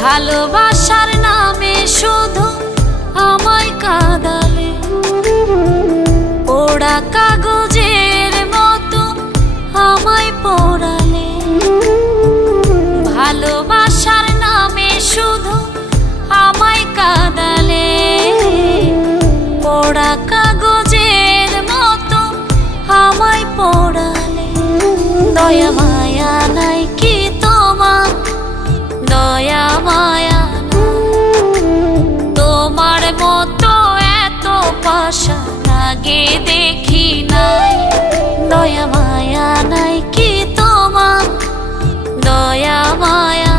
ভালোবাসার নামে শুধু আমায় কাঁদালে, পোড়া কাগজের মতো আমায় পোড়ালে। ভালোবাসার নামে শুধু আমায় কাঁদালে, পোড়া কাগজের মতো আমায় পোড়ালে। দয়া মায়া নাই কি তোমার, দয়া মায়া তোমার মতো এত পাষাণ আগে দেখি নাই। দয়া মায়া নাই কি তোমার, দয়া মায়া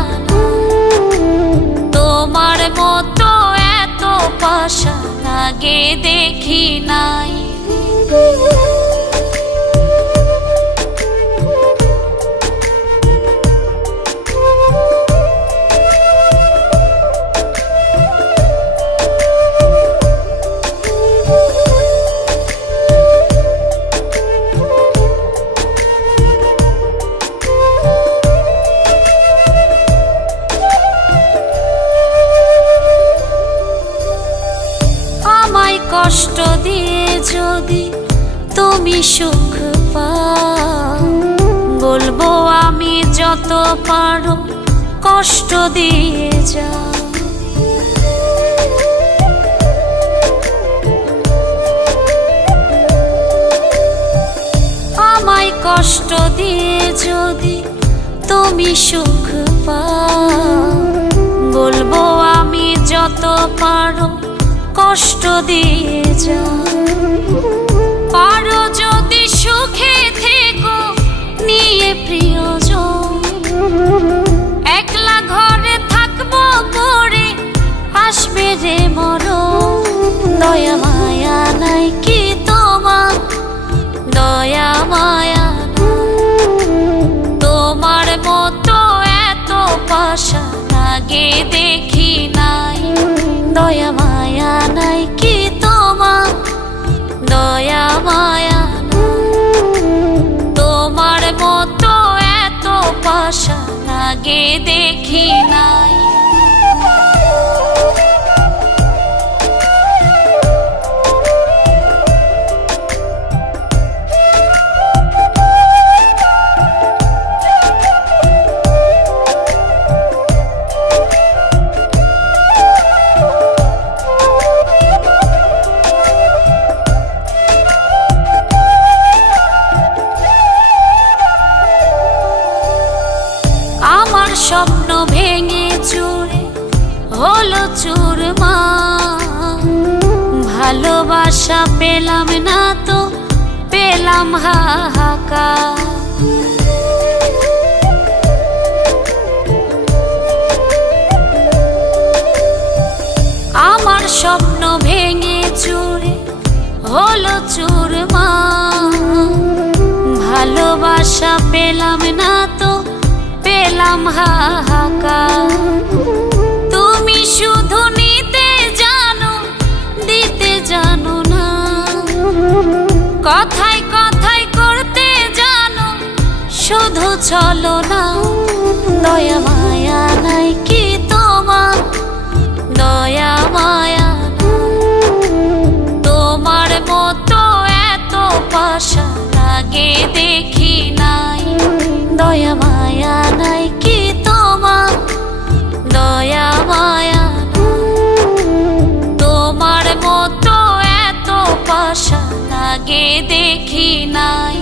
তোমার মতো এত পাষাণ আগে দেখি নাই। কষ্ট দিয়ে যদি তুমি সুখ পাও, বলবো আমি যত পারো কষ্ট দিয়ে যাও। আমায় কষ্ট দিয়ে যদি তুমি সুখ পাও, বলবো আমি যত পারো কষ্ট দিয়ে যাও। পারো যদি সুখে থেকো নিয়ে প্রিয়জন, একলা ঘরে থাকবো পড়ে আসবে রে মরণ। দয়া মায়া নাই কি তোমার, দয়া মায়া তোমার মতো এত পাষাণ আগে দেখি নাই। দয়া মায়া নাই কি তোমার, দয়া মায়া তোমার মতো এত পাষাণ আগে দেখি নাই। আমার স্বপ্ন ভেঙে চুরে হলো চুরমার, ভালোবাসা পেলাম না তো পেলাম হাহাকার। আমার স্বপ্ন ভেঙে চুরে হলো চুরমার, ভালোবাসা পেলাম না তো পেলাম হাহাকার। তুমি শুধু নিতে জানো দিতে জানো না, কথায় কথায় করতে জানো শুধু চলো না। দয়া মায়া নাই কি তোমার, দয়া মায়া তোমার মতো এত পাষাণ আগে দেখি নাই। দয়া মায়া নাই কি তোমার, দয়া মায়া তোমার মতো এত পাষাণ আগে দেখি নাই।